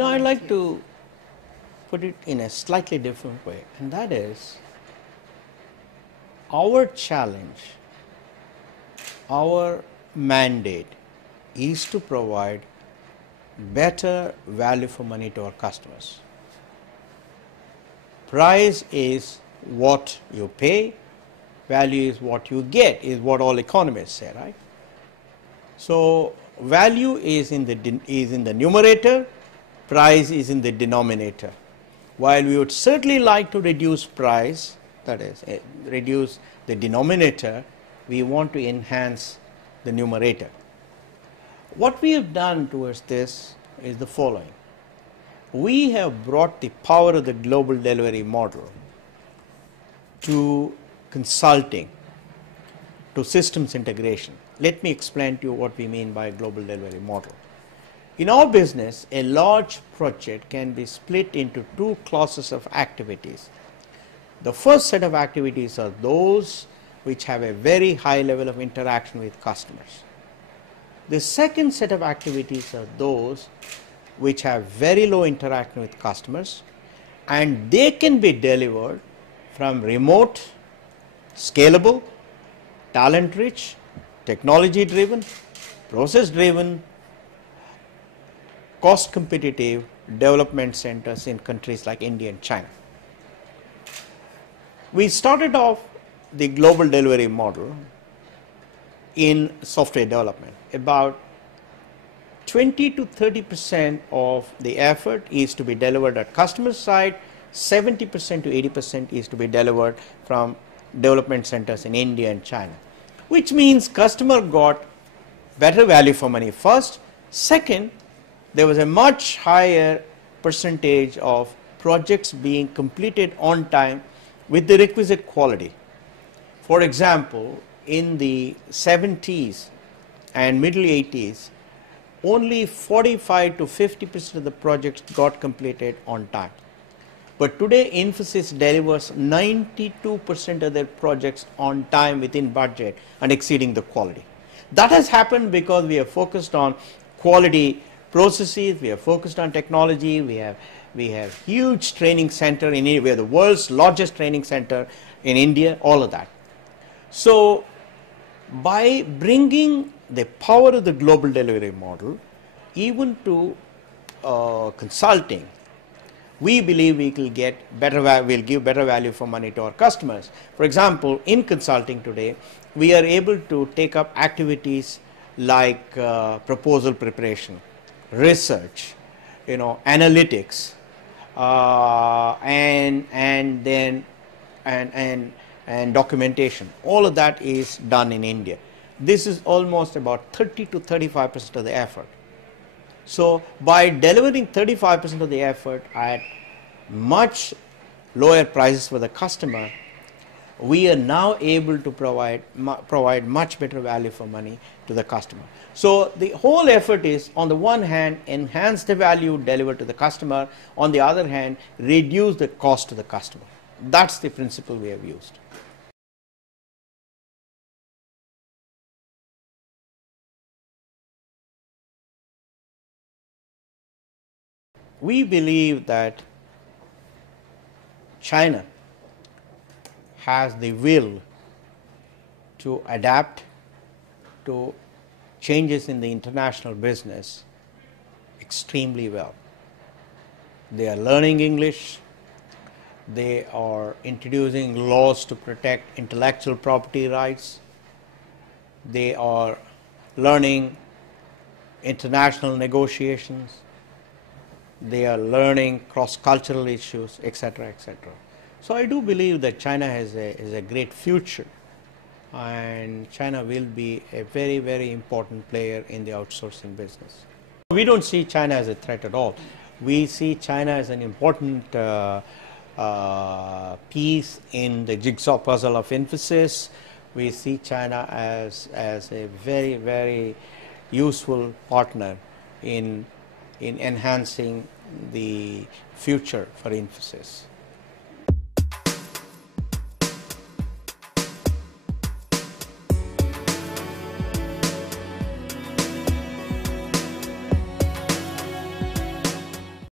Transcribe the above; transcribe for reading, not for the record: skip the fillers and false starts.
I'd like to put it in a slightly different way, and that is our challenge, our mandate is to provide better value for money to our customers. Price is what you pay, value is what you get, is what all economists say, right? So value is in the numerator, price is in the denominator. While we would certainly like to reduce price, that is, reduce the denominator, we want to enhance the numerator. What we have done towards this is the following. We have brought the power of the global delivery model to consulting, to systems integration. Let me explain to you what we mean by a global delivery model. In our business, a large project can be split into two classes of activities. The first set of activities are those which have a very high level of interaction with customers. The second set of activities are those which have very low interaction with customers, and they can be delivered from remote, scalable, talent rich, technology driven, process driven, cost competitive development centers in countries like India and China. We started off the global delivery model in software development. About 20 to 30% of the effort is to be delivered at customer side, 70% to 80% is to be delivered from development centers in India and China, which means customer got better value for money first. Second, there was a much higher percentage of projects being completed on time with the requisite quality. For example, in the 70s and middle 80s, only 45 to 50% of the projects got completed on time. But today, Infosys delivers 92% of their projects on time, within budget, and exceeding the quality. That has happened because we are focused on quality processes, we are focused on technology, we have huge training center in India, we are the world's largest training center in India, all of that. So by bringing the power of the global delivery model even to consulting, we believe we will get better we'll give better value for money to our customers. For example, in consulting today, we are able to take up activities like proposal preparation, research, analytics, and documentation. All of that is done in India. This is almost about 30 to 35% of the effort. So by delivering 35% of the effort at much lower prices for the customer, we are now able to provide much better value for money to the customer. So the whole effort is, on the one hand, enhance the value delivered to the customer, on the other hand, reduce the cost to the customer. That's the principle we have used. We believe that China has the will to adapt to changes in the international business extremely well. They are learning English, they are introducing laws to protect intellectual property rights, they are learning international negotiations, they are learning cross-cultural issues, etc., etc. So I do believe that China has a great future, and China will be a very, very important player in the outsourcing business. We don't see China as a threat at all. We see China as an important piece in the jigsaw puzzle of Infosys. We see China as a very, very useful partner in enhancing the future for Infosys.